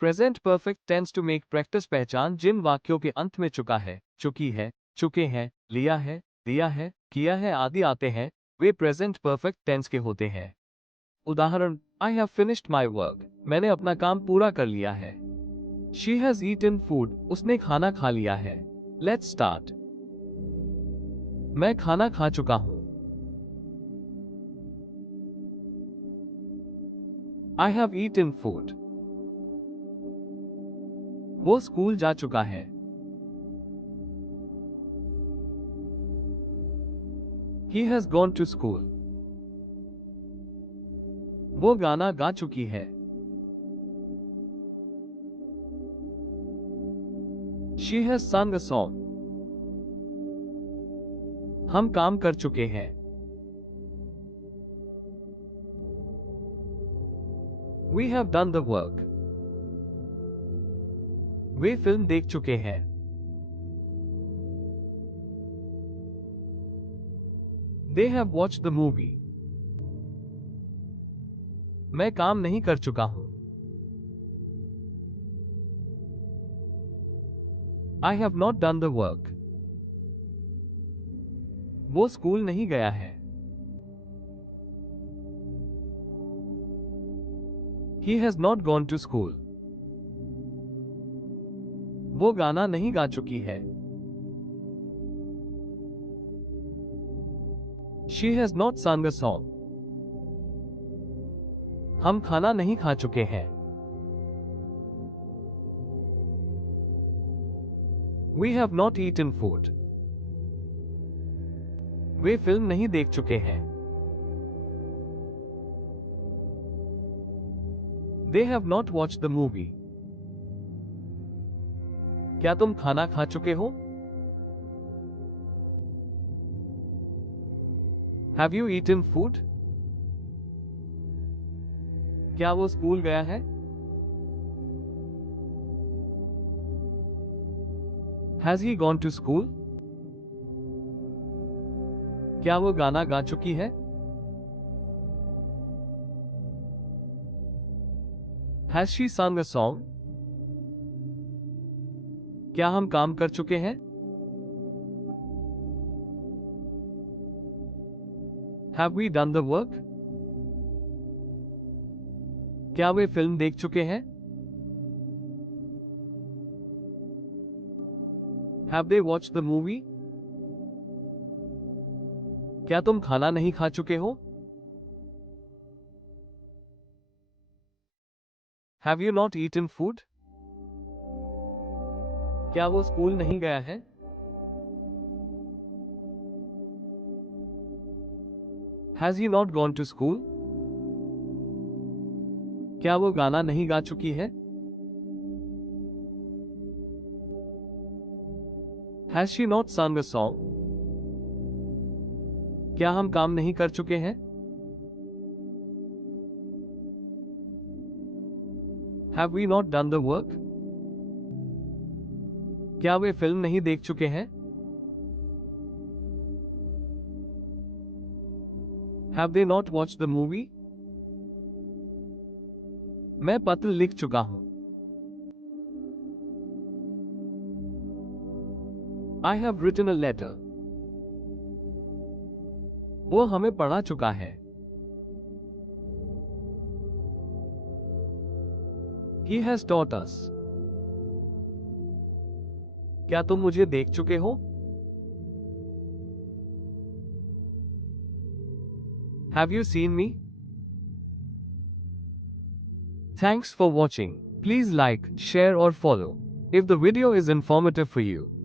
Present perfect tense to make practice पहचान जिन वाक्यों के अंत में चुका है, चुकी है, चुके हैं, लिया है, दिया है, किया है आदि आते हैं, वे प्रेजेंट परफेक्ट टेंस के होते हैं। उदाहरण, I have finished my work, मैंने अपना काम पूरा कर लिया है। शी हैज ईटन फूड, उसने खाना खा लिया है। Let's start. मैं खाना खा चुका हूं। I have eaten food. वो स्कूल जा चुका है। He has gone to school. वो गाना गा चुकी है। She has sung a song. हम काम कर चुके हैं। We have done the work. वे फिल्म देख चुके हैं। They have watched the movie. मैं काम नहीं कर चुका हूं। I have not done the work. वो स्कूल नहीं गया है। He has not gone to school. वो गाना नहीं गा चुकी है। She has not sung a song. हम खाना नहीं खा चुके हैं। We have not eaten food. वे फिल्म नहीं देख चुके हैं। They have not watched the movie. क्या तुम खाना खा चुके हो? Have you eaten food? क्या वो स्कूल गया है? Has he gone to school? क्या वो गाना गा चुकी है? Has she sung a song? क्या हम काम कर चुके हैं? Have we done the work? क्या वे फिल्म देख चुके हैं? Have they watched the movie? क्या तुम खाना नहीं खा चुके हो? Have you not eaten food? क्या वो स्कूल नहीं गया है? Has he not gone to school? क्या वो गाना नहीं गा चुकी है? Has she not sung a song? क्या हम काम नहीं कर चुके हैं? Have we not done the work? क्या वे फिल्म नहीं देख चुके हैं? Have they not watched the movie? मैं पत्र लिख चुका हूं। I have written a letter. वो हमें पढ़ा चुका है। He has taught us. क्या तुम मुझे देख चुके हो? Have you seen me? Thanks for watching. Please like, share or follow if the video is informative for you.